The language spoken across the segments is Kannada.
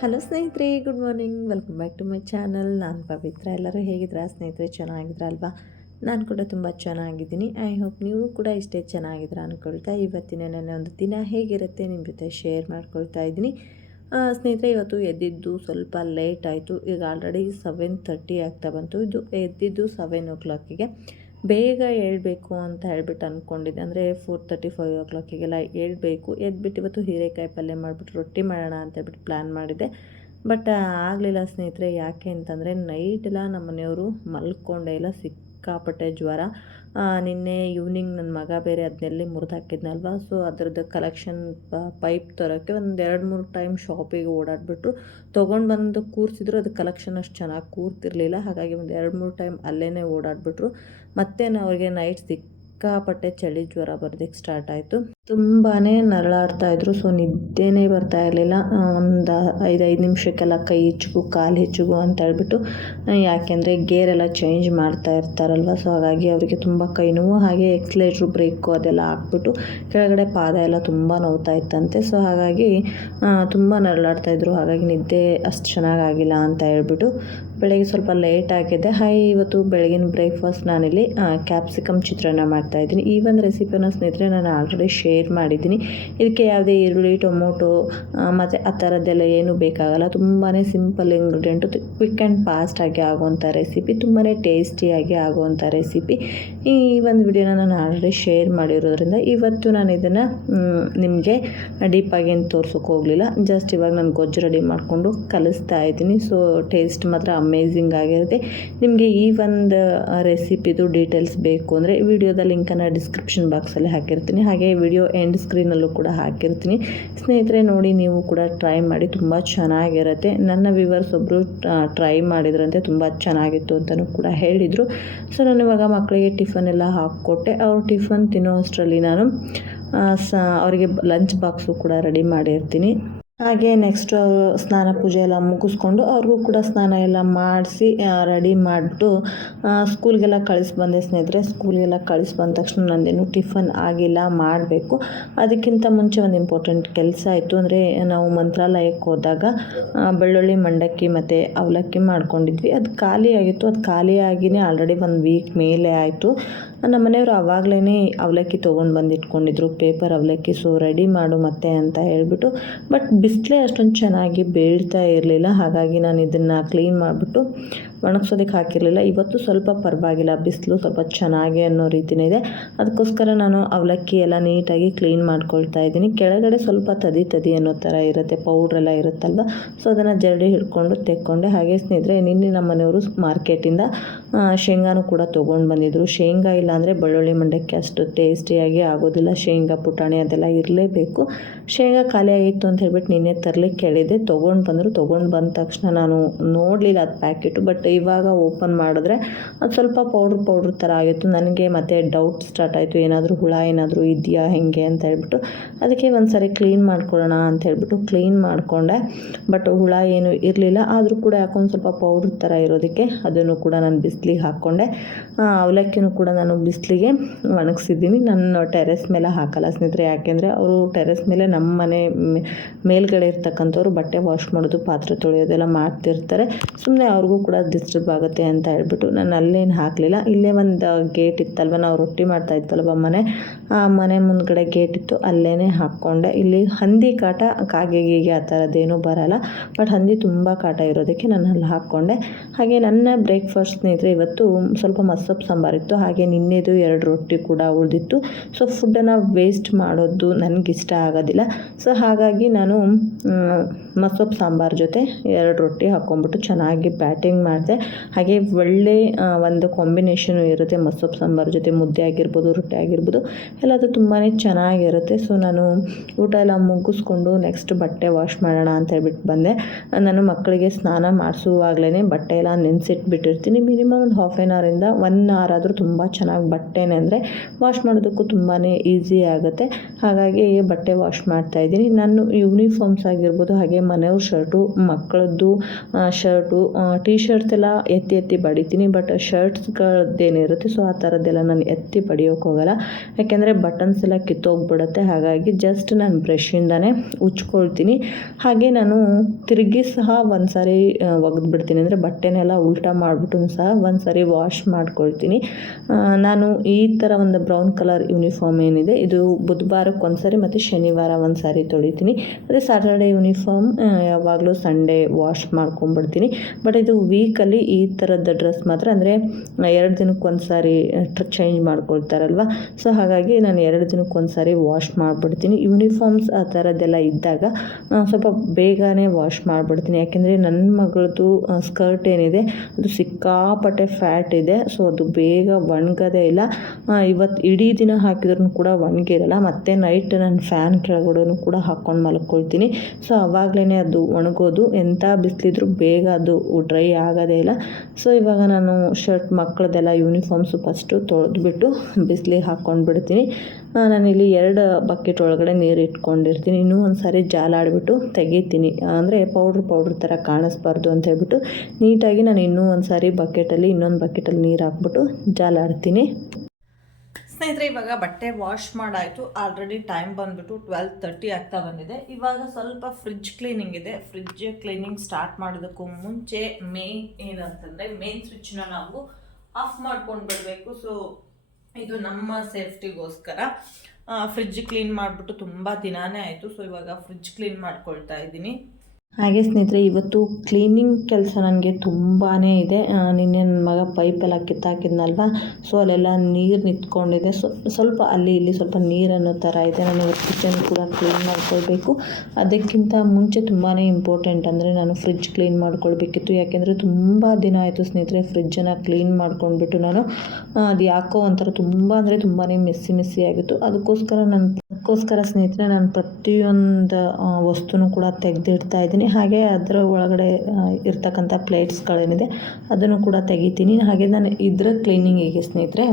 ಹಲೋ ಸ್ನೇಹಿತರೆ, good morning. Welcome back to my channel. ನಾನು ಪವಿತ್ರ. ಎಲ್ಲರೂ ಹೇಗಿದ್ದೀರಾ? ಸ್ನೇಹಿತರೆ ಚೆನ್ನಾಗಿದ್ದೀರಾ ಅಲ್ವಾ ನಾನು ಕೂಡ ತುಂಬ ಚೆನ್ನಾಗಿದ್ದೀನಿ. ಐ ಹೋಪ್ ನೀವು ಕೂಡ ಇಷ್ಟೇ ಚೆನ್ನಾಗಿದ್ದೀರಾ ಅಂದ್ಕೊಳ್ತಾ ಇವತ್ತಿನ ನನ್ನ ಒಂದು ದಿನ ಹೇಗಿರುತ್ತೆ ನಿಮ್ಮ ಜೊತೆ ಶೇರ್ ಮಾಡ್ಕೊಳ್ತಾ ಇದ್ದೀನಿ. ಸ್ನೇಹಿತರೆ, ಇವತ್ತು ಎದ್ದಿದ್ದು ಸ್ವಲ್ಪ ಲೇಟ್ ಆಯಿತು. ಈಗ ಆಲ್ರೆಡಿ ಸೆವೆನ್ ತರ್ಟಿ ಆಗ್ತಾ ಬಂತು. ಇದು ಎದ್ದಿದ್ದು ಸೆವೆನ್ ಓ ಕ್ಲಾಕಿಗೆ ಬೇಗ ಹೇಳ್ಬೇಕು ಅಂತ ಹೇಳ್ಬಿಟ್ಟು ಅಂದ್ಕೊಂಡಿದ್ದೆ ಅಂದರೆ ಫೋರ್ ತರ್ಟಿ ಫೈವ್ ಓ ಕ್ಲಾಕಿಗೆಲ್ಲ ಹೇಳ್ಬೇಕು. ಎದ್ಬಿಟ್ಟು ಇವತ್ತು ಹೀರೆಕಾಯಿ ಪಲ್ಯ ಮಾಡಿಬಿಟ್ಟು ರೊಟ್ಟಿ ಮಾಡೋಣ ಅಂತ ಹೇಳ್ಬಿಟ್ಟು ಪ್ಲ್ಯಾನ್ ಮಾಡಿದ್ದೆ. ಬಟ್ ಆಗಲಿಲ್ಲ ಸ್ನೇಹಿತರೆ, ಯಾಕೆ ಅಂತಂದರೆ ನೈಟೆಲ್ಲ ನಮ್ಮ ಮನೆಯವರು ಮಲ್ಕೊಂಡೆ ಇಲ್ಲ. ಸಿಕ್ಕಾಪಟ್ಟೆ ಜ್ವರ. ನಿನ್ನೆ ಈವ್ನಿಂಗ್ ನನ್ನ ಮಗ ಬೇರೆ ಅದನ್ನೆಲ್ಲಿ ಮುರಿದು ಹಾಕಿದ್ನಲ್ವಾ? ಸೊ ಅದ್ರದ್ದು ಕಲೆಕ್ಷನ್ ಪೈಪ್ ತರೋಕ್ಕೆ ಒಂದು ಎರಡು ಮೂರು ಟೈಮ್ ಶಾಪಿಗೆ ಓಡಾಡಿಬಿಟ್ರು. ತೊಗೊಂಡು ಬಂದು ಕೂರಿಸಿದ್ರು, ಅದು ಕಲೆಕ್ಷನ್ ಅಷ್ಟು ಚೆನ್ನಾಗಿ ಕೂರ್ತಿರ್ಲಿಲ್ಲ. ಹಾಗಾಗಿ ಒಂದು ಎರಡು ಮೂರು ಟೈಮ್ ಅಲ್ಲೇ ಓಡಾಡಿಬಿಟ್ರು. ಮತ್ತೆ ಅವ್ರಿಗೆ ನೈಟ್ ಸಿಕ್ಕಾಪಟ್ಟೆ ಚಳಿ ಜ್ವರ ಬರೋದಕ್ಕೆ ಸ್ಟಾರ್ಟ್ ಆಯಿತು. ತುಂಬಾ ನರಳಾಡ್ತಾ ಇದ್ರು ಸೊ ನಿದ್ದೆನೇ ಬರ್ತಾ ಇರಲಿಲ್ಲ. ಒಂದು ಐದೈದು ಐದು ನಿಮಿಷಕ್ಕೆಲ್ಲ ಕೈ ಹೆಚ್ಚಿಗು ಕಾಲು ಹೆಚ್ಚಿಗು ಅಂತ ಹೇಳ್ಬಿಟ್ಟು ಯಾಕೆಂದರೆ ಗೇರೆಲ್ಲ ಚೇಂಜ್ ಮಾಡ್ತಾ ಇರ್ತಾರಲ್ವ ಸೊ ಹಾಗಾಗಿ ಅವರಿಗೆ ತುಂಬ ಕೈ ನೋವು, ಹಾಗೆ ಎಕ್ಸ್ಲೇಟ್ರು ಬ್ರೇಕು ಅದೆಲ್ಲ ಹಾಕ್ಬಿಟ್ಟು ಕೆಳಗಡೆ ಪಾದ ಎಲ್ಲ ತುಂಬ ನೋವ್ತಾ ಇತ್ತಂತೆ. ಸೊ ಹಾಗಾಗಿ ತುಂಬ ನರಳಾಡ್ತಾ ಇದ್ರು, ಹಾಗಾಗಿ ನಿದ್ದೆ ಅಷ್ಟು ಚೆನ್ನಾಗಾಗಿಲ್ಲ ಅಂತ ಹೇಳ್ಬಿಟ್ಟು ಬೆಳಗ್ಗೆ ಸ್ವಲ್ಪ ಲೇಟ್ ಆಗಿದೆ. ಹಾಯ್ ಇವತ್ತು ಬೆಳಗಿನ ಬ್ರೇಕ್ಫಾಸ್ಟ್ ನಾನಿಲ್ಲಿ ಕ್ಯಾಪ್ಸಿಕಮ್ ಚಿತ್ರಾನ್ನ ಮಾಡ್ತಾ ಇದ್ದೀನಿ. ಈ ಒಂದು ರೆಸಿಪಿನ ಸ್ನೇಹಿತರೆ, ನಾನು ಆಲ್ರೆಡಿ ಶೇರ್ ಮಾಡಿದ್ದೀನಿ. ಇದಕ್ಕೆ ಯಾವುದೇ ಈರುಳ್ಳಿ, ಟೊಮೊಟೊ ಮತ್ತು ಆ ಥರದ್ದೆಲ್ಲ ಏನೂ ಬೇಕಾಗಲ್ಲ. ತುಂಬಾ ಸಿಂಪಲ್ ಇಂಗ್ರೀಡಿಯೆಂಟು ಕ್ವಿಕ್ ಆ್ಯಂಡ್ ಆಗಿ ಆಗುವಂಥ ರೆಸಿಪಿ ತುಂಬಾ ಟೇಸ್ಟಿಯಾಗಿ ಆಗುವಂಥ ರೆಸಿಪಿ ಈ ಒಂದು ವಿಡಿಯೋನ ನಾನು ಆಲ್ರೆಡಿ ಶೇರ್ ಮಾಡಿರೋದ್ರಿಂದ ಇವತ್ತು ನಾನು ಇದನ್ನು ನಿಮಗೆ ಡೀಪಾಗಿ ಏನು ತೋರ್ಸೋಕೆ ಹೋಗಲಿಲ್ಲ. ಜಸ್ಟ್ ಇವಾಗ ನಾನು ಗೊಜ್ಜು ರೆಡಿ ಮಾಡಿಕೊಂಡು ಕಲಿಸ್ತಾ ಇದ್ದೀನಿ. ಸೊ ಟೇಸ್ಟ್ ಮಾತ್ರ ಅಮೇಝಿಂಗ್ ಆಗಿರುತ್ತೆ. ನಿಮಗೆ ಈ ಒಂದು ರೆಸಿಪಿದು ಡೀಟೇಲ್ಸ್ ಬೇಕು ಅಂದರೆ ವಿಡಿಯೋದ ಲಿಂಕನ್ನು ಡಿಸ್ಕ್ರಿಪ್ಷನ್ ಬಾಕ್ಸಲ್ಲಿ ಹಾಕಿರ್ತೀನಿ. ಹಾಗೆ ವಿಡಿಯೋ ಎಂಡ್ ಸ್ಕ್ರೀನಲ್ಲೂ ಕೂಡ ಹಾಕಿರ್ತೀನಿ. ಸ್ನೇಹಿತರೆ, ನೋಡಿ ನೀವು ಕೂಡ ಟ್ರೈ ಮಾಡಿ ತುಂಬ ಚೆನ್ನಾಗಿರುತ್ತೆ. ನನ್ನ ವಿವರ್ಸ್ ಒಬ್ಬರು ಟ್ರೈ ಮಾಡಿದ್ರಂತೆ ತುಂಬ ಚೆನ್ನಾಗಿತ್ತು ಅಂತಲೂ ಕೂಡ ಹೇಳಿದರು. ಸೊ ನಾನು ಇವಾಗ ಮಕ್ಕಳಿಗೆ ಟಿಫನ್ ಎಲ್ಲ ಹಾಕ್ಕೊಟ್ಟೆ. ಅವ್ರು ಟಿಫನ್ ತಿನ್ನೋ ಅಷ್ಟರಲ್ಲಿ ನಾನು ಸ, ಅವರಿಗೆ ಲಂಚ್ ಬಾಕ್ಸು ಕೂಡ ರೆಡಿ ಮಾಡಿರ್ತೀನಿ. ಹಾಗೆ ನೆಕ್ಸ್ಟ್ ಸ್ನಾನ ಪೂಜೆ ಎಲ್ಲ ಮುಗಿಸ್ಕೊಂಡು ಅವ್ರಿಗೂ ಕೂಡ ಸ್ನಾನ ಎಲ್ಲ ಮಾಡಿಸಿ ರೆಡಿ ಮಾಡಿಬಿಟ್ಟು ಸ್ಕೂಲ್ಗೆಲ್ಲ ಕಳಿಸಿ ಬಂದೆ ಸ್ನೇಹಿತರೆ. ಸ್ಕೂಲ್ಗೆಲ್ಲ ಕಳಿಸಿ ಬಂದ ತಕ್ಷಣ ನಂದೇನು ಟಿಫನ್ ಆಗಿಲ್ಲ, ಮಾಡಬೇಕು. ಅದಕ್ಕಿಂತ ಮುಂಚೆ ಒಂದು ಇಂಪಾರ್ಟೆಂಟ್ ಕೆಲಸ ಆಯಿತು. ಅಂದರೆ ನಾವು ಮಂತ್ರಾಲಯಕ್ಕೆ ಹೋದಾಗ ಬೆಳ್ಳುಳ್ಳಿ, ಮಂಡಕ್ಕಿ ಮತ್ತು ಅವಲಕ್ಕಿ ಮಾಡ್ಕೊಂಡಿದ್ವಿ. ಅದು ಖಾಲಿ ಆಗಿತ್ತು ಅದು ಖಾಲಿ ಆಗಿನೇ ಆಲ್ರೆಡಿ ಒಂದು ವೀಕ್ ಮೇಲೆ ಆಯಿತು. ನಮ್ಮ ಮನೆಯವರು ಆವಾಗಲೇ ಅವಲಕ್ಕಿ ತೊಗೊಂಡು ಬಂದು ಇಟ್ಕೊಂಡಿದ್ರು ಪೇಪರ್ ಅವಲಕ್ಕಿ ಸೊ ರೆಡಿ ಮಾಡು ಮತ್ತೆ ಅಂತ ಹೇಳಿಬಿಟ್ಟು, ಬಟ್ ಬಿಸಿಲೇ ಅಷ್ಟೊಂದು ಚೆನ್ನಾಗಿ ಬೀಳ್ತಾ ಇರಲಿಲ್ಲ. ಹಾಗಾಗಿ ನಾನು ಇದನ್ನು ಕ್ಲೀನ್ ಮಾಡಿಬಿಟ್ಟು ಒಣಗ್ಸೋದಕ್ಕೆ ಹಾಕಿರಲಿಲ್ಲ. ಇವತ್ತು ಸ್ವಲ್ಪ ಪರವಾಗಿಲ್ಲ. ಬಿಸಿಲು ಸ್ವಲ್ಪ ಚೆನ್ನಾಗಿ ಅನ್ನೋ ರೀತಿನೇ ಇದೆ. ಅದಕ್ಕೋಸ್ಕರ ನಾನು ಅವಲಕ್ಕಿ ಎಲ್ಲ ನೀಟಾಗಿ ಕ್ಲೀನ್ ಮಾಡ್ಕೊಳ್ತಾ ಇದ್ದೀನಿ. ಕೆಳಗಡೆ ಸ್ವಲ್ಪ ತದಿ ತದಿ ಅನ್ನೋ ಥರ ಇರುತ್ತೆ. ಪೌಡ್ರೆಲ್ಲ ಇರುತ್ತಲ್ವ? ಸೊ, ಅದನ್ನು ಜರಡಿ ಹಿಡ್ಕೊಂಡು ತೆಕ್ಕೊಂಡೆ. ಹಾಗೆ ಸ್ನೇಹಿತರೆ, ನಿನ್ನೆ ನಮ್ಮ ಮನೆಯವರು ಮಾರ್ಕೆಟಿಂದ ಶೇಂಗಾನು ಕೂಡ ತೊಗೊಂಡು ಬಂದಿದ್ರು. ಶೇಂಗಾ ಇಲ್ಲಾಂದರೆ ಬೆಳ್ಳುಳ್ಳಿ ಮಂಡಕ್ಕಿ ಅಷ್ಟು ಟೇಸ್ಟಿಯಾಗಿ ಆಗೋದಿಲ್ಲ. ಶೇಂಗಾ ಪುಟಾಣಿ ಅದೆಲ್ಲ ಇರಲೇಬೇಕು. ಶೇಂಗಾ ಖಾಲಿ ಆಗಿತ್ತು ಅಂತ ಹೇಳ್ಬಿಟ್ಟು ನಿನ್ನೆ ತರಲಿಕ್ಕೆ ಕೇಳಿದೆ ತೊಗೊಂಡು ಬಂದರು. ತೊಗೊಂಡು ಬಂದ ತಕ್ಷಣ ನಾನು ನೋಡಲಿಲ್ಲ ಅದು ಪ್ಯಾಕೆಟು. ಬಟ್ ಇವಾಗ ಓಪನ್ ಮಾಡಿದ್ರೆ ಅದು ಸ್ವಲ್ಪ ಪೌಡ್ರ್ ಪೌಡ್ರ್ ಥರ ಆಗಿತ್ತು. ನನಗೆ ಮತ್ತೆ ಡೌಟ್ ಸ್ಟಾರ್ಟ್ ಆಯಿತು. ಏನಾದರೂ ಹುಳ ಏನಾದರೂ ಇದೆಯಾ? ಹೆಂಗೆ? ಅಂತ ಹೇಳ್ಬಿಟ್ಟು ಅದಕ್ಕೆ ಒಂದು ಸರಿ ಕ್ಲೀನ್ ಮಾಡ್ಕೊಳ್ಳೋಣ ಅಂತ ಹೇಳ್ಬಿಟ್ಟು ಕ್ಲೀನ್ ಮಾಡಿಕೊಂಡೆ. ಬಟ್ ಹುಳ ಏನು ಇರಲಿಲ್ಲ. ಆದರೂ ಕೂಡ ಯಾಕೊಂದು ಸ್ವಲ್ಪ ಪೌಡ್ರ್ ಥರ ಇರೋದಕ್ಕೆ ಅದನ್ನು ಕೂಡ ನಾನು ಬಿಸಿಲಿಗೆ ಹಾಕ್ಕೊಂಡೆ. ಅವಲಕ್ಕಿನೂ ಕೂಡ ನಾನು ಬಿಸಿಲಿಗೆ ಒಣಗಿಸಿದ್ದೀನಿ. ನನ್ನ ಟೆರೆಸ್ ಮೇಲೆ ಹಾಕಲ್ಲ ಸ್ನೇಹಿತರೆ. ಯಾಕೆಂದರೆ ಅವರು ಟೆರೆಸ್ ಮೇಲೆ ನಮ್ಮ ಮನೆ ಮೇಲ್ಗಡೆ ಇರ್ತಕ್ಕಂಥವ್ರು ಬಟ್ಟೆ ವಾಶ್ ಮಾಡೋದು, ಪಾತ್ರೆ ತೊಳೆಯೋದೆಲ್ಲ ಮಾಡ್ತಿರ್ತಾರೆ. ಸುಮ್ಮನೆ ಅವ್ರಿಗೂ ಕೂಡ ಡಿಸ್ಟರ್ಬ್ ಆಗುತ್ತೆ ಅಂತ ಹೇಳ್ಬಿಟ್ಟು ನಾನು ಅಲ್ಲೇನು ಹಾಕಲಿಲ್ಲ. ಇಲ್ಲೇ ಒಂದು ಗೇಟ್ ಇತ್ತಲ್ವ? ನಾವು ರೊಟ್ಟಿ ಮಾಡ್ತಾ ಇತ್ತಲ್ವ ಮನೆ? ಆ, ಮನೆ ಮುಂದ್ಗಡೆ ಗೇಟ್ ಇತ್ತು. ಅಲ್ಲೇ ಹಾಕ್ಕೊಂಡೆ. ಇಲ್ಲಿ ಹಂದಿ ಕಾಟ, ಕಾಗೆ ಗೀಗೆ ಆ ಥರದ್ದೇನೂ ಬರಲ್ಲ. ಬಟ್ ಹಂದಿ ತುಂಬ ಕಾಟ ಇರೋದಕ್ಕೆ ನಾನು ಅಲ್ಲಿ ಹಾಕ್ಕೊಂಡೆ. ಹಾಗೆ ನನ್ನ ಬ್ರೇಕ್ಫಾಸ್ಟ್ ಸ್ನೇಹಿತರೆ, ಇವತ್ತು ಸ್ವಲ್ಪ ಮಸೊಪ್ಪು ಸಾಂಬಾರಿತ್ತು ಹಾಗೆ ನಿನ್ನೆದು ಎರಡು ರೊಟ್ಟಿ ಕೂಡ ಉಳಿದಿತ್ತು. ಸೊ ಫುಡ್ಡನ್ನು ವೇಸ್ಟ್ ಮಾಡೋದು ನನಗಿಷ್ಟ ಆಗೋದಿಲ್ಲ. ಸೊ ಹಾಗಾಗಿ ನಾನು ಮಸೊಪ್ಪು ಸಾಂಬಾರು ಜೊತೆ ಎರಡು ರೊಟ್ಟಿ ಹಾಕ್ಕೊಂಬಿಟ್ಟು ಚೆನ್ನಾಗಿ ಬ್ಯಾಟಿಂಗ್ ಮಾಡಿದೆ ಹಾಗೆ ಒಳ್ಳೆ ಒಂದು ಕಾಂಬಿನೇಷನು ಇರುತ್ತೆ. ಮಸೊಪ್ಪು ಸಾಂಬಾರು ಜೊತೆ ಮುದ್ದೆ ಆಗಿರ್ಬೋದು, ರೊಟ್ಟಿ ಆಗಿರ್ಬೋದು. ಎಲ್ಲದು ತುಂಬಾ ಚೆನ್ನಾಗಿರುತ್ತೆ. ಸೊ ನಾನು ಊಟ ಎಲ್ಲ ಮುಗಿಸ್ಕೊಂಡು ನೆಕ್ಸ್ಟ್ ಬಟ್ಟೆ ವಾಶ್ ಮಾಡೋಣ ಅಂತ ಹೇಳ್ಬಿಟ್ಟು ಬಂದೆ. ನಾನು ಮಕ್ಕಳಿಗೆ ಸ್ನಾನ ಮಾಡಿಸುವಾಗಲೇ ಬಟ್ಟೆ ಎಲ್ಲ ನೆನೆಸಿಟ್ಬಿಟ್ಟಿರ್ತೀನಿ. ಮಿನಿಮಮ್ ಒಂದು ಹಾಫ್ ಆನ್ ಅವರಿಂದ ಒನ್ ಅವರ್ ಆದರೂ ತುಂಬ ಚೆನ್ನಾಗಿ ಬಟ್ಟೆನೇ ಅಂದರೆ ವಾಶ್ ಮಾಡೋದಕ್ಕೂ ತುಂಬಾ ಈಸಿ ಆಗುತ್ತೆ. ಹಾಗಾಗಿ ಬಟ್ಟೆ ವಾಶ್ ಮಾಡ್ತಾ ಇದ್ದೀನಿ. ನಾನು ಯೂನಿಫಾರ್ಮ್ಸ್ ಆಗಿರ್ಬೋದು, ಹಾಗೆ ಮನೆಯವ್ರ ಶರ್ಟು ಮಕ್ಕಳದ್ದು ಶರ್ಟು ಟೀ ಶರ್ಟ್ಸ್ ಎಲ್ಲ ಎತ್ತಿ ಎತ್ತಿ ಬಡಿತೀನಿ ಬಟ್ ಶರ್ಟ್ಸ್ಗಳದ್ದೇನಿರುತ್ತೆ ಸೊ ಆ ಥರದ್ದೆಲ್ಲ ನಾನು ಎತ್ತಿ ಬಡಿಯೋಕೆ ಹೋಗಲ್ಲ. ಯಾಕೆಂದರೆ ಬಟನ್ಸ್ ಎಲ್ಲ ಕಿತ್ತೋಗ್ಬಿಡುತ್ತೆ, ಹಾಗಾಗಿ ಜಸ್ಟ್ ನಾನು ಬ್ರಷಿಂದನೇ ಉಚ್ಕೊಳ್ತೀನಿ. ಹಾಗೆ ನಾನು ತಿರುಗಿ ಸಹ ಒಂದು ಸಾರಿ ಒಗೆದು ಬಿಡ್ತೀನಿ ಅಂದರೆ ಬಟ್ಟೆನೆಲ್ಲ ಉಲ್ಟಾ ಮಾಡಿಬಿಟ್ಟು ಸಹ ಒಂದು ಸಾರಿ ವಾಶ್ ಮಾಡ್ಕೊಳ್ತೀನಿ ನಾನು ಈ ಥರ ಒಂದು ಬ್ರೌನ್ ಕಲರ್ ಯೂನಿಫಾರ್ಮ್ ಏನಿದೆ, ಇದು ಬುಧವಾರಕ್ಕೆ ಒಂದು ಸಾರಿ ಮತ್ತು ಶನಿವಾರ ಒಂದು ಸಾರಿ ತೊಳಿತೀನಿ. ಮತ್ತು ಸ್ಯಾಟರ್ಡೇ ಯೂನಿಫಾರ್ಮ್ ಯಾವಾಗಲೂ ಸಂಡೇ ವಾಶ್ ಮಾಡ್ಕೊಂಡ್ಬಿಡ್ತೀನಿ. ಬಟ್ ಇದು ವೀಕಲ್ಲಿ ಈ ಥರದ ಡ್ರೆಸ್ ಮಾತ್ರ ಅಂದರೆ ಎರಡು ದಿನಕ್ಕೆ ಒಂದು ಸಾರಿ ಚೇಂಜ್ ಮಾಡ್ಕೊಳ್ತಾರಲ್ವ? ಸೊ ಹಾಗಾಗಿ ನಾನು ಎರಡು ದಿನಕ್ಕೆ ಒಂದು ಸಾರಿ ವಾಶ್ ಮಾಡಿಬಿಡ್ತೀನಿ. ಯೂನಿಫಾರ್ಮ್ಸ್ ಆ ಥರದ್ದೆಲ್ಲ ಇದ್ದಾಗ ಸ್ವಲ್ಪ ಬೇಗನೆ ವಾಶ್ ಮಾಡಿಬಿಡ್ತೀನಿ. ಯಾಕೆಂದರೆ ನನ್ನ ಮಗಳದ್ದು ಸ್ಕರ್ಟ್ ಏನಿದೆ, ಅದು ಸಿಕ್ಕಾಪಟ್ಟೆ ಫ್ಯಾಟ್ ಇದೆ. ಸೊ ಅದು ಬೇಗ ಒಣಗದೇ ಇಲ್ಲ. ಇವತ್ತು ಇಡೀ ದಿನ ಹಾಕಿದ್ರೂ ಕೂಡ ಒಣಗಿರಲ್ಲ. ಮತ್ತು ನೈಟ್ ನಾನು ಫ್ಯಾನ್ ಕೆಳಗಡೆನೂ ಕೂಡ ಹಾಕ್ಕೊಂಡು ಮಲ್ಕೊಳ್ತೀನಿ. ಸೊ ಅವಾಗಲೇ ಅದು ಒಣಗೋದು. ಎಂಥ ಬಿಸಿಲಿದ್ರು ಬೇಗ ಅದು ಡ್ರೈ ಆಗೋದೇ ಇಲ್ಲ. ಸೊ ಇವಾಗ ನಾನು ಶರ್ಟ್ ಮಕ್ಕಳದೆಲ್ಲ ಯೂನಿಫಾರ್ಮ್ಸು ಫಸ್ಟು ತೊಳೆದ್ಬಿಟ್ಟು ಬಿಸಿಲಿಗೆ ಹಾಕ್ಕೊಂಡು ಬಿಡ್ತೀನಿ ಆ, ನಾನಿಲ್ಲಿ ಎರಡು ಬಕೆಟ್ ಒಳಗಡೆ ನೀರು ಇಟ್ಕೊಂಡಿರ್ತೀನಿ. ಇನ್ನೂ ಒಂದು ಸಾರಿ ಜಾಲಾಡ್ಬಿಟ್ಟು ತೆಗಿತೀನಿ. ಅಂದರೆ ಪೌಡ್ರ್ ಪೌಡ್ರ್ ಥರ ಕಾಣಿಸ್ಬಾರ್ದು ಅಂತ ಹೇಳ್ಬಿಟ್ಟು ನೀಟಾಗಿ ನಾನು ಇನ್ನೂ ಒಂದು ಸಾರಿ ಬಕೆಟಲ್ಲಿ ಇನ್ನೊಂದು ಬಕೆಟಲ್ಲಿ ನೀರು ಹಾಕ್ಬಿಟ್ಟು ಜಾಲಾಡ್ತೀನಿ. ಸ್ನೇಹಿತರೆ, ಇವಾಗ ಬಟ್ಟೆ ವಾಶ್ ಮಾಡಾಯಿತು. ಆಲ್ರೆಡಿ ಟೈಮ್ ಬಂದ್ಬಿಟ್ಟು ಟ್ವೆಲ್ ತರ್ಟಿ ಆಗ್ತಾ ಬಂದಿದೆ. ಇವಾಗ ಸ್ವಲ್ಪ ಫ್ರಿಡ್ಜ್ ಕ್ಲೀನಿಂಗ್ ಇದೆ. ಫ್ರಿಡ್ಜ್ ಕ್ಲೀನಿಂಗ್ ಸ್ಟಾರ್ಟ್ ಮಾಡೋದಕ್ಕೂ ಮುಂಚೆ ಮೇನ್ ಏನಂತಂದರೆ ಮೇನ್ ಸ್ವಿಚ್ನ ನಾವು ಆಫ್ ಮಾಡ್ಕೊಂಡು ಬಿಡಬೇಕು. ಸೊ ಇದು ನಮ್ಮ ಸೇಫ್ಟಿಗೋಸ್ಕರ ಫ್ರಿಡ್ಜ್ ಕ್ಲೀನ್ ಮಾಡಿಬಿಟ್ಟು ತುಂಬ ದಿನಾನೇ ಆಯಿತು. ಸೊ ಇವಾಗ ಫ್ರಿಡ್ಜ್ ಕ್ಲೀನ್ ಮಾಡ್ಕೊಳ್ತಾ ಇದ್ದೀನಿ. ಹಾಗೆ ಸ್ನೇಹಿತರೆ, ಇವತ್ತು ಕ್ಲೀನಿಂಗ್ ಕೆಲಸ ನನಗೆ ತುಂಬಾ ಇದೆ. ನಿನ್ನೆ ನನ್ನ ಮಗ ಪೈಪೆಲ್ಲ ಕಿತ್ತಾಕಿದ್ನಲ್ವ? ಸೊ ಅಲ್ಲೆಲ್ಲ ನೀರು ನಿಂತ್ಕೊಂಡಿದೆ. ಸೊ ಸ್ವಲ್ಪ ಅಲ್ಲಿ ಇಲ್ಲಿ ಸ್ವಲ್ಪ ನೀರನ್ನೋ ಥರ ಇದೆ. ನಾನು ಕಿಚನ್ ಕೂಡ ಕ್ಲೀನ್ ಮಾಡ್ಕೊಳ್ಬೇಕು. ಅದಕ್ಕಿಂತ ಮುಂಚೆ ತುಂಬಾ ಇಂಪಾರ್ಟೆಂಟ್ ಅಂದರೆ ನಾನು ಫ್ರಿಡ್ಜ್ ಕ್ಲೀನ್ ಮಾಡ್ಕೊಳ್ಬೇಕಿತ್ತು. ಯಾಕೆಂದರೆ ತುಂಬ ದಿನ ಆಯಿತು ಸ್ನೇಹಿತರೆ ಫ್ರಿಡ್ಜನ್ನು ಕ್ಲೀನ್ ಮಾಡ್ಕೊಂಡ್ಬಿಟ್ಟು ನಾನು. ಅದು ಯಾಕೋ ಒಂಥರ ತುಂಬ ಅಂದರೆ ತುಂಬಾ ಮೆಸ್ಸಿ ಮೆಸ್ಸಿ ಆಗಿತ್ತು. ಅದಕ್ಕೋಸ್ಕರ ನಾನು ಅದಕ್ಕೋಸ್ಕರ ಸ್ನೇಹಿತರೆ, ನಾನು ಪ್ರತಿಯೊಂದು ವಸ್ತುನೂ ಕೂಡ ತೆಗೆದಿಡ್ತಾ ಇದ್ದೀನಿ. ಹಾಗೆ ಅದರ ಒಳಗಡೆ ಇರ್ತಕ್ಕಂಥ ಪ್ಲೇಟ್ಸ್ಗಳೇನಿದೆ ಅದನ್ನು ಕೂಡ ತೆಗಿತೀನಿ. ಹಾಗೆ ನಾನು ಇದರ ಕ್ಲೀನಿಂಗಿಗೆ ಸ್ನೇಹಿತರೆ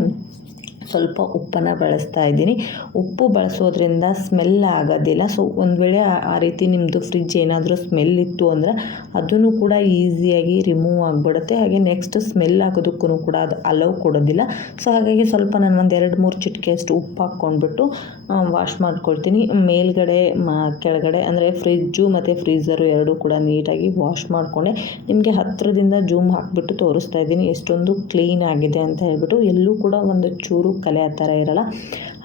ಸ್ವಲ್ಪ ಉಪ್ಪನ್ನು ಬಳಸ್ತಾ ಇದ್ದೀನಿ. ಉಪ್ಪು ಬಳಸೋದ್ರಿಂದ ಸ್ಮೆಲ್ ಆಗೋದಿಲ್ಲ. ಸೊ ಒಂದು ವೇಳೆ ಆ- ರೀತಿ ನಿಮ್ಮದು ಫ್ರಿಜ್ ಏನಾದರೂ ಸ್ಮೆಲ್ ಇತ್ತು ಅಂದರೆ ಅದನ್ನು ಕೂಡ ಈಸಿಯಾಗಿ ರಿಮೂವ್ ಆಗಿಬಿಡುತ್ತೆ. ಹಾಗೆ ನೆಕ್ಸ್ಟ್ ಸ್ಮೆಲ್ ಆಗೋದಕ್ಕೂ ಕೂಡ ಅದು ಅಲವ್ ಕೊಡೋದಿಲ್ಲ. ಸೊ ಹಾಗಾಗಿ ಸ್ವಲ್ಪ ನಾನು ಒಂದು ಎರಡು ಮೂರು ಚಿಟಿಕೆಯಷ್ಟು ಉಪ್ಪು ಹಾಕ್ಕೊಂಡ್ಬಿಟ್ಟು ವಾಶ್ ಮಾಡ್ಕೊಳ್ತೀನಿ. ಮೇಲ್ಗಡೆ ಕೆಳಗಡೆ ಅಂದರೆ ಫ್ರಿಜ್ಜು ಮತ್ತು ಫ್ರೀಝರು ಎರಡೂ ಕೂಡ ನೀಟಾಗಿ ವಾಶ್ ಮಾಡಿಕೊಂಡೆ. ನಿಮಗೆ ಹತ್ತಿರದಿಂದ ಜೂಮ್ ಹಾಕಿಬಿಟ್ಟು ತೋರಿಸ್ತಾ ಇದ್ದೀನಿ. ಎಷ್ಟೊಂದು ಕ್ಲೀನ್ ಆಗಿದೆ ಅಂತ ಹೇಳ್ಬಿಟ್ಟು ಎಲ್ಲೂ ಕೂಡ ಒಂದು ಚೂರು ಕಲೆ ಆ ಥರ ಇರಲ್ಲ.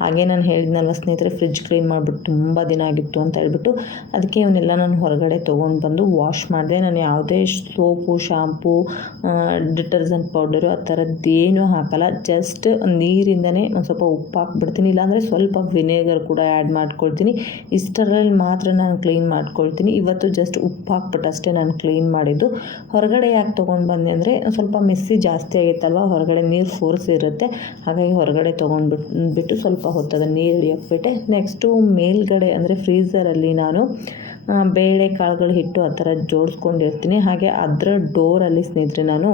ಹಾಗೆ ನಾನು ಹೇಳಿದ್ನಲ್ಲ ಸ್ನೇಹಿತರೆ ಫ್ರಿಡ್ಜ್ ಕ್ಲೀನ್ ಮಾಡಿಬಿಟ್ಟು ತುಂಬ ದಿನ ಆಗಿತ್ತು ಅಂತ ಹೇಳ್ಬಿಟ್ಟು ಅದಕ್ಕೆ ಇವನ್ನೆಲ್ಲ ನಾನು ಹೊರಗಡೆ ತೊಗೊಂಡು ಬಂದು ವಾಶ್ ಮಾಡಿದೆ. ನಾನು ಯಾವುದೇ ಸೋಪು ಶಾಂಪು ಡಿಟರ್ಜೆಂಟ್ ಪೌಡರು ಆ ಥರದ್ದೇನೂ ಹಾಕಲ್ಲ. ಜಸ್ಟ್ ನೀರಿಂದನೇ ಒಂದು ಸ್ವಲ್ಪ ಉಪ್ಪು ಹಾಕ್ಬಿಡ್ತೀನಿ. ಇಲ್ಲಾಂದರೆ ಸ್ವಲ್ಪ ವಿನೇಗರ್ ಕೂಡ ಆ್ಯಡ್ ಮಾಡ್ಕೊಳ್ತೀನಿ. ಇಷ್ಟರಲ್ಲಿ ಮಾತ್ರ ನಾನು ಕ್ಲೀನ್ ಮಾಡ್ಕೊಳ್ತೀನಿ. ಇವತ್ತು ಜಸ್ಟ್ ಉಪ್ಪು ಹಾಕ್ಬಿಟ್ಟು ಅಷ್ಟೇ ನಾನು ಕ್ಲೀನ್ ಮಾಡಿದ್ದು. ಹೊರಗಡೆ ಯಾಕೆ ತೊಗೊಂಡು ಬಂದೆ ಅಂದರೆ, ಸ್ವಲ್ಪ ಮೆಸ್ಸಿ ಜಾಸ್ತಿ ಆಗಿತ್ತಲ್ವ ಹೊರಗಡೆ ನೀರು ಫೋರ್ಸ್ ಇರುತ್ತೆ. ಹಾಗಾಗಿ ಹೊರಗಡೆ ತೊಗೊಂಡ್ಬಿಟ್ಟು ಬಿಟ್ಟು ಸ್ವಲ್ಪ ಹೊತ್ತು ಅದನ್ನು ನೀರು ಹಿಡಿಯೋಕ್ಬಿಟ್ಟೆ. ನೆಕ್ಸ್ಟು ಮೇಲ್ಗಡೆ ಅಂದರೆ ಫ್ರೀಝರಲ್ಲಿ ನಾನು ಬೇಳೆ ಕಾಳುಗಳು ಹಿಟ್ಟು ಆ ಥರ ಜೋಡಿಸ್ಕೊಂಡಿರ್ತೀನಿ. ಹಾಗೆ ಅದರ ಡೋರಲ್ಲಿ ಸ್ನೇಹಿತರೆ ನಾನು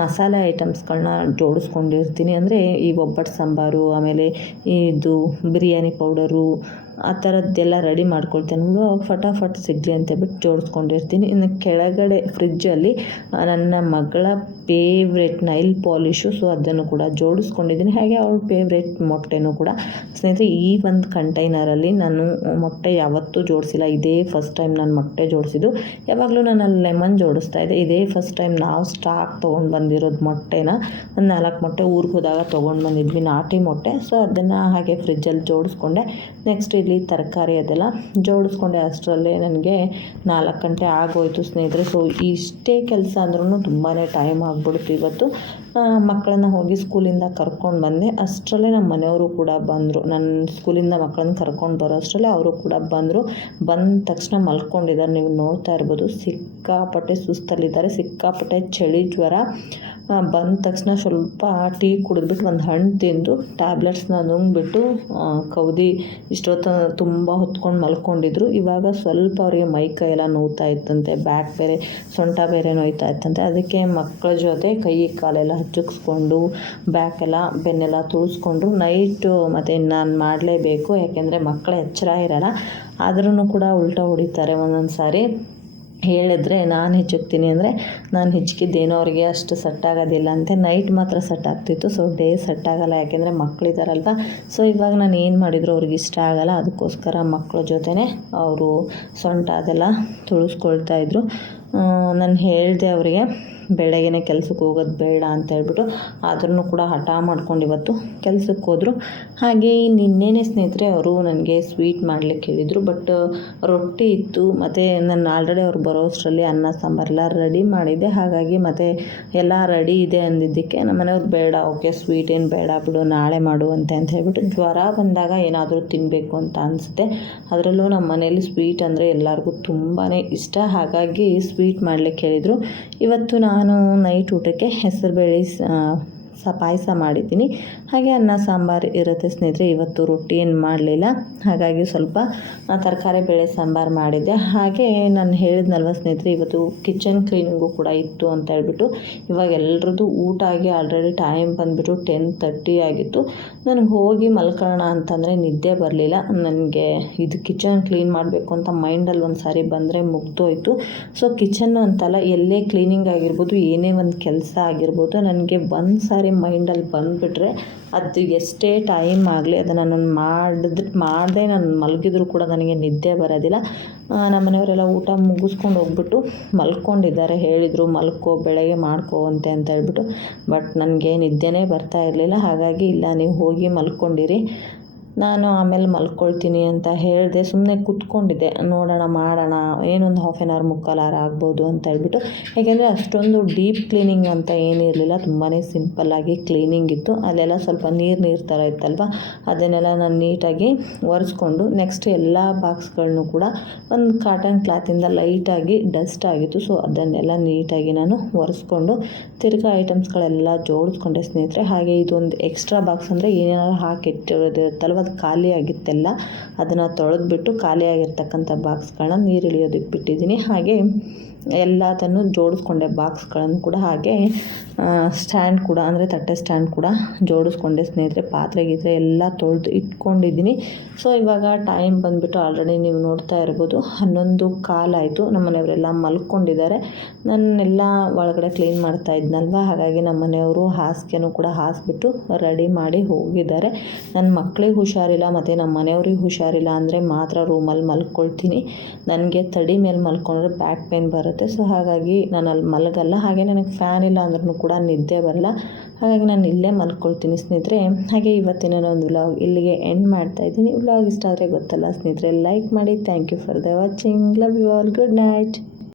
ಮಸಾಲೆ ಐಟಮ್ಸ್ಗಳನ್ನ ಜೋಡಿಸ್ಕೊಂಡಿರ್ತೀನಿ. ಅಂದರೆ ಈ ಒಬ್ಬಟ್ಟು ಸಾಂಬಾರು, ಆಮೇಲೆ ಇದು ಬಿರಿಯಾನಿ ಪೌಡರು ಆ ಥರದ್ದೆಲ್ಲ ರೆಡಿ ಮಾಡ್ಕೊಳ್ತೇನೆ. ಅವಾಗ ಫಟಾಫಟ್ ಸಿಗಲಿ ಅಂತ ಹೇಳ್ಬಿಟ್ಟು ಜೋಡಿಸ್ಕೊಂಡಿರ್ತೀನಿ. ಇನ್ನು ಕೆಳಗಡೆ ಫ್ರಿಜ್ಜಲ್ಲಿ ನನ್ನ ಮಗಳ ಫೇವ್ರೆಟ್ ನೈಲ್ ಪಾಲಿಶು ಸೊ ಅದನ್ನು ಕೂಡ ಜೋಡಿಸ್ಕೊಂಡಿದ್ದೀನಿ. ಹಾಗೆ ಅವ್ಳ ಫೇವ್ರೆಟ್ ಮೊಟ್ಟೆನೂ ಕೂಡ. ಸ್ನೇಹಿತರೆ, ಈ ಒಂದು ಕಂಟೈನರಲ್ಲಿ ನಾನು ಮೊಟ್ಟೆ ಯಾವತ್ತೂ ಜೋಡಿಸಿಲ್ಲ. ಇದೇ ಫಸ್ಟ್ ಟೈಮ್ ನಾನು ಮೊಟ್ಟೆ ಜೋಡಿಸಿದ್ದು. ಯಾವಾಗಲೂ ನಾನು ಅಲ್ಲಿ ಲೆಮನ್ ಜೋಡಿಸ್ತಾ ಇದ್ದೆ. ಇದೇ ಫಸ್ಟ್ ಟೈಮ್ ನಾವು ಸ್ಟಾಕ್ ತೊಗೊಂಡು ಬಂದಿರೋದು ಮೊಟ್ಟೆನ. ಒಂದು ನಾಲ್ಕು ಮೊಟ್ಟೆ ಊರಿಗೆ ಹೋದಾಗ ತೊಗೊಂಡು ಬಂದಿದ್ವಿ ನಾಟಿ ಮೊಟ್ಟೆ. ಸೊ ಅದನ್ನು ಹಾಗೆ ಫ್ರಿಜ್ಜಲ್ಲಿ ಜೋಡಿಸ್ಕೊಂಡೆ. ನೆಕ್ಸ್ಟ್ ಇಲ್ಲಿ ತರಕಾರಿ ಅದೆಲ್ಲ ಜೋಡಿಸ್ಕೊಂಡೆ. ಅಷ್ಟರಲ್ಲೇ ನನಗೆ ನಾಲ್ಕು ಗಂಟೆ ಆಗೋಯ್ತು ಸ್ನೇಹಿತರೆ. ಸೊ ಇಷ್ಟೇ ಕೆಲಸ ಅಂದ್ರೂ ತುಂಬಾ ಟೈಮ್ ಆಗ್ಬಿಡ್ತು ಇವತ್ತು. ಮಕ್ಕಳನ್ನ ಹೋಗಿ ಸ್ಕೂಲಿಂದ ಕರ್ಕೊಂಡು ಬಂದೆ. ಅಷ್ಟರಲ್ಲೇ ನಮ್ಮ ಮನೆಯವರು ಕೂಡ ಬಂದರು. ನನ್ನ ಸ್ಕೂಲಿಂದ ಮಕ್ಕಳನ್ನ ಕರ್ಕೊಂಡು ಬರೋ ಅಷ್ಟರಲ್ಲೇ ಅವರು ಕೂಡ ಬಂದರು. ಬಂದ ತಕ್ಷಣ ಮಲ್ಕೊಂಡಿದ್ದಾರೆ ನೀವು ನೋಡ್ತಾ ಇರ್ಬೋದು. ಸಿಕ್ಕಾಪಟ್ಟೆ ಸುಸ್ತಲ್ಲಿದ್ದಾರೆ ಸಿಕ್ಕಾಪಟ್ಟೆ ಚಳಿ ಜ್ವರ. ಬಂದ ತಕ್ಷಣ ಸ್ವಲ್ಪ ಟೀ ಕುಡಿದ್ಬಿಟ್ಟು ಒಂದು ಹಣ್ಣು ತಿಂದು ಟ್ಯಾಬ್ಲೆಟ್ಸ್ನ ನುಂಗ್ಬಿಟ್ಟು ಕೌದಿ ಇಷ್ಟೊತ್ತು ತುಂಬ ಹೊತ್ಕೊಂಡು ಮಲ್ಕೊಂಡಿದ್ರು. ಇವಾಗ ಸ್ವಲ್ಪ ಅವರಿಗೆ ಮೈ ಕೈ ಎಲ್ಲ ನೋವ್ತಾ ಇತ್ತಂತೆ ಬ್ಯಾಕ್ ಬೇರೆ, ಸೊಂಟ ಬೇರೆ ನೋಯ್ತಾ ಇತ್ತಂತೆ. ಅದಕ್ಕೆ ಮಕ್ಕಳ ಜೊತೆ ಕೈ ಕಾಲೆಲ್ಲ ಹಚ್ಚಿಸ್ಕೊಂಡು ಬ್ಯಾಕ್ ಎಲ್ಲ, ಬೆನ್ನೆಲ್ಲ ತುಳಿಸ್ಕೊಂಡ್ರು ನೈಟು ಮತ್ತು ನಾನು ಮಾಡಲೇಬೇಕು, ಯಾಕೆಂದರೆ ಮಕ್ಕಳ ಎಚ್ಚರ ಇರೋಲ್ಲ. ಆದ್ರೂ ಕೂಡ ಉಲ್ಟಾ ಹೊಡಿತಾರೆ ಒಂದೊಂದು ಸಾರಿ ಹೇಳಿದ್ರೆ ನಾನು ಹೆಚ್ಚುಕ್ತೀನಿ ಅಂದರೆ ನಾನು ಹೆಚ್ಚಿದ್ದೇನೋ ಅವರಿಗೆ ಅಷ್ಟು ಸೆಟ್ ಆಗೋದಿಲ್ಲ ಅಂತೆ. ನೈಟ್ ಮಾತ್ರ ಸೆಟ್ ಆಗ್ತಿತ್ತು. ಸೊ ಡೇ ಸೆಟ್ ಆಗೋಲ್ಲ. ಯಾಕೆಂದರೆ ಮಕ್ಕಳಿದಾರಲ್ವ ಸೊ ಇವಾಗ ನಾನು ಏನು ಮಾಡಿದ್ರು ಅವ್ರಿಗೆ ಇಷ್ಟ ಆಗಲ್ಲ. ಅದಕ್ಕೋಸ್ಕರ ಮಕ್ಕಳ ಜೊತೆನೇ ಅವರು ಸೊಂಟ ಅದೆಲ್ಲ ತುಳಿಸ್ಕೊಳ್ತಾ ಇದ್ರು. ನಾನು ಹೇಳಿದೆ ಅವರಿಗೆ. ಬೆಳಗ್ಗೆನೆ ಕೆಲ್ಸಕ್ಕೆ ಹೋಗೋದು ಬೇಡ ಅಂತ ಹೇಳ್ಬಿಟ್ಟು ಆದ್ರೂ ಕೂಡ ಹಠ ಮಾಡ್ಕೊಂಡು ಇವತ್ತು ಕೆಲ್ಸಕ್ಕೆ ಹೋದರು. ಹಾಗೆ ನಿನ್ನೆನೇ ಸ್ನೇಹಿತರೆ ಅವರು ನನಗೆ ಸ್ವೀಟ್ ಮಾಡಲಿಕ್ಕೆ ಹೇಳಿದರು, ಬಟ್ ರೊಟ್ಟಿ ಇತ್ತು, ಮತ್ತು ನಾನು ಆಲ್ರೆಡಿ ಅವ್ರು ಬರೋ ಅಷ್ಟರಲ್ಲಿ ಅನ್ನ ಸಾಂಬಾರೆಲ್ಲ ರೆಡಿ ಮಾಡಿದ್ದೆ. ಹಾಗಾಗಿ ಮತ್ತು ಎಲ್ಲ ರೆಡಿ ಇದೆ ಅಂದಿದ್ದಕ್ಕೆ ನಮ್ಮ ಮನೆಯವ್ರು ಬೇಡ, ಓಕೆ ಸ್ವೀಟ್ ಏನು ಬೇಡ, ಬಿಡು, ನಾಳೆ ಮಾಡುವಂತೆ ಅಂತ ಹೇಳ್ಬಿಟ್ಟು ಜ್ವರ ಬಂದಾಗ ಏನಾದರೂ ತಿನ್ನಬೇಕು ಅಂತ ಅನಿಸುತ್ತೆ. ಅದರಲ್ಲೂ ನಮ್ಮ ಮನೇಲಿ ಸ್ವೀಟ್ ಅಂದರೆ ಎಲ್ಲರಿಗೂ ತುಂಬಾ ಇಷ್ಟ. ಹಾಗಾಗಿ ಸ್ವೀಟ್ ಮಾಡಲಿಕ್ಕೆ ಹೇಳಿದರು. ಇವತ್ತು ನಾನು ನೈಟ್ ಊಟಕ್ಕೆ ಹೆಸರುಬೇಳೆ ಸ ಪಾಯಸ ಮಾಡಿದ್ದೀನಿ. ಹಾಗೆ ಅನ್ನ, ಸಾಂಬಾರು ಇರುತ್ತೆ ಸ್ನೇಹಿತರೆ, ಇವತ್ತು ರೊಟ್ಟಿ ಏನು ಮಾಡಲಿಲ್ಲ. ಹಾಗಾಗಿ ಸ್ವಲ್ಪ ತರಕಾರಿ, ಬೇಳೆ, ಸಾಂಬಾರು ಮಾಡಿದ್ದೆ. ಹಾಗೆ ನಾನು ಹೇಳಿದ್ನಲ್ವ ಸ್ನೇಹಿತರೆ, ಇವತ್ತು ಕಿಚನ್ ಕ್ಲೀನಿಂಗು ಕೂಡ ಇತ್ತು ಅಂತ ಹೇಳ್ಬಿಟ್ಟು, ಇವಾಗ ಎಲ್ಲರದ್ದು ಊಟ ಆಗಿ ಆಲ್ರೆಡಿ ಟೈಮ್ ಬಂದುಬಿಟ್ಟು ಟೆನ್ ತರ್ಟಿ ಆಗಿತ್ತು. ನನಗೆ ಹೋಗಿ ಮಲ್ಕೊಳ್ಳೋಣ ಅಂತಂದರೆ ನಿದ್ದೆ ಬರಲಿಲ್ಲ. ನನಗೆ ಇದು ಕಿಚನ್ ಕ್ಲೀನ್ ಮಾಡಬೇಕು ಅಂತ ಮೈಂಡಲ್ಲಿ ಒಂದು ಸಾರಿ ಬಂದರೆ ಮುಗ್ದೋಯ್ತು. ಸೊ ಕಿಚನ್ ಅಂತಲ್ಲ, ಎಲ್ಲೇ ಕ್ಲೀನಿಂಗ್ ಆಗಿರ್ಬೋದು, ಏನೇ ಒಂದು ಕೆಲಸ ಆಗಿರ್ಬೋದು, ನನಗೆ ಒಂದು ಸಾರಿ ಮೈಂಡಲ್ಲಿ ಬಂದುಬಿಟ್ರೆ ಅದು ಎಷ್ಟೇ ಟೈಮ್ ಆಗಲಿ ಅದನ್ನು ನಾನು ಮಾಡಿದ್ರೆ ಮಾಡದೆ ನಾನು ಮಲಗಿದ್ರು ಕೂಡ ನನಗೆ ನಿದ್ದೆ ಬರೋದಿಲ್ಲ. ನಮ್ಮ ಮನೆಯವರೆಲ್ಲ ಊಟ ಮುಗಿಸ್ಕೊಂಡು ಹೋಗ್ಬಿಟ್ಟು ಮಲ್ಕೊಂಡಿದ್ದಾರೆ, ಹೇಳಿದರು ಮಲ್ಕೋ, ಬೆಳಗ್ಗೆ ಮಾಡ್ಕೋ ಅಂತೆ ಅಂತ ಹೇಳ್ಬಿಟ್ಟು. ಬಟ್ ನನಗೆ ನಿದ್ದೆನೇ ಬರ್ತಾ ಇರಲಿಲ್ಲ. ಹಾಗಾಗಿ ಇಲ್ಲ, ನೀವು ಹೋಗಿ ಮಲ್ಕೊಂಡಿರಿ. ನಾನು ಆಮೇಲೆ ಮಲ್ಕೊಳ್ತೀನಿ ಅಂತ ಹೇಳಿದೆ ಸುಮ್ಮನೆ ಕೂತ್ಕೊಂಡಿದ್ದೆ. ನೋಡೋಣ, ಮಾಡೋಣ, ಏನೊಂದು ಹಾಫ್ ಆನ್ ಅವರ್ ಮುಕ್ಕಾಲು ಅವರ್ ಆಗ್ಬೋದು ಅಂತ ಹೇಳ್ಬಿಟ್ಟು. ಯಾಕೆಂದರೆ ಅಷ್ಟೊಂದು ಡೀಪ್ ಕ್ಲೀನಿಂಗ್ ಅಂತ ಏನಿರಲಿಲ್ಲ ತುಂಬಾ ಸಿಂಪಲ್ಲಾಗಿ ಕ್ಲೀನಿಂಗ್ ಇತ್ತು. ಅಲ್ಲೆಲ್ಲ ಸ್ವಲ್ಪ ನೀರು ನೀರು ಥರ ಇತ್ತಲ್ವ? ಅದನ್ನೆಲ್ಲ ನಾನು ನೀಟಾಗಿ ಒರೆಸ್ಕೊಂಡು ನೆಕ್ಸ್ಟ್ ಎಲ್ಲ ಬಾಕ್ಸ್ಗಳನ್ನೂ ಕೂಡ ಒಂದು ಕಾಟನ್ ಕ್ಲಾತಿಂದ ಲೈಟಾಗಿ ಡಸ್ಟ್ ಆಗಿತ್ತು. ಸೊ ಅದನ್ನೆಲ್ಲ ನೀಟಾಗಿ ನಾನು ಒರೆಸ್ಕೊಂಡು ತಿರ್ಗಾ ಐಟಮ್ಸ್ಗಳೆಲ್ಲ ಜೋಡಿಸ್ಕೊಂಡೆ ಸ್ನೇಹಿತರೆ. ಹಾಗೆ ಇದೊಂದು ಎಕ್ಸ್ಟ್ರಾ ಬಾಕ್ಸ್ ಅಂದರೆ ಏನೇನಾದ್ರು ಹಾಕಿ ಅದು ಖಾಲಿ ಆಗಿತ್ತೆಲ್ಲ ಅದನ್ನು ತೊಳೆದ್ಬಿಟ್ಟು ಖಾಲಿಯಾಗಿರ್ತಕ್ಕಂಥ ಬಾಕ್ಸ್ಗಳನ್ನ ನೀರು ಇಳಿಯೋದಕ್ಕೆ ಬಿಟ್ಟಿದ್ದೀನಿ ಹಾಗೆ ಎಲ್ಲದನ್ನು ಜೋಡಿಸ್ಕೊಂಡೆ ಬಾಕ್ಸ್ಗಳನ್ನು ಕೂಡ. ಹಾಗೆ ಸ್ಟ್ಯಾಂಡ್ ಕೂಡ, ಅಂದರೆ ತಟ್ಟೆ ಸ್ಟ್ಯಾಂಡ್ ಕೂಡ ಜೋಡಿಸ್ಕೊಂಡೆ ಸ್ನೇಹಿತರೆ. ಪಾತ್ರೆ, ಗೀತ್ರೆ ಎಲ್ಲ ತೊಳೆದು ಇಟ್ಕೊಂಡಿದ್ದೀನಿ. ಸೊ, ಇವಾಗ ಟೈಮ್ ಬಂದುಬಿಟ್ಟು ಆಲ್ರೆಡಿ ನೀವು ನೋಡ್ತಾ ಇರ್ಬೋದು, ಹನ್ನೊಂದು ಕಾಲಾಯಿತು ನಮ್ಮ ಮನೆಯವರೆಲ್ಲ ಮಲ್ಕೊಂಡಿದ್ದಾರೆ. ನನ್ನೆಲ್ಲ ಒಳಗಡೆ ಕ್ಲೀನ್ ಮಾಡ್ತಾ ಇದ್ನಲ್ವ? ಹಾಗಾಗಿ ನಮ್ಮ ಮನೆಯವರು ಹಾಸಿಗೆನೂ ಕೂಡ ಹಾಸ್ಬಿಟ್ಟು ರೆಡಿ ಮಾಡಿ ಹೋಗಿದ್ದಾರೆ. ನನ್ನ ಮಕ್ಕಳಿಗೆ ಹುಷಾರಿಲ್ಲ, ಮತ್ತು ನಮ್ಮ ಮನೆಯವ್ರಿಗೆ ಹುಷಾರಿಲ್ಲ ಅಂದರೆ ಮಾತ್ರ ರೂಮಲ್ಲಿ ಮಲ್ಕೊಳ್ತೀನಿ. ನನಗೆ ತಡಿ ಮೇಲೆ ಮಲ್ಕೊಂಡ್ರೆ ಬ್ಯಾಕ್ ಪೇನ್ ಬರುತ್ತೆ. ಸೊ ಹಾಗಾಗಿ ನಾನು ಅಲ್ಲಿ ಮಲಗಲ್ಲ. ಹಾಗೆ ನನಗೆ ಫ್ಯಾನ್ ಇಲ್ಲ ಅಂದ್ರೂ ಕೂಡ ನಿದ್ದೆ ಬರಲ್ಲ. ಹಾಗಾಗಿ ನಾನು ಇಲ್ಲೇ ಮಲ್ಕೊಳ್ತೀನಿ ಸ್ನೇಹಿತರೆ. ಹಾಗೆ ಇವತ್ತಿನ ಒಂದು ವ್ಲಾಗ್ ಇಲ್ಲಿಗೆ ಎಂಡ್ ಮಾಡ್ತಾ ಇದ್ದೀನಿ. ವ್ಲಾಗ್ ಇಷ್ಟ ಆದರೆ ಗೊತ್ತಲ್ಲ ಸ್ನೇಹಿತರೆ ಲೈಕ್ ಮಾಡಿ. Thank you for the watching love you all good night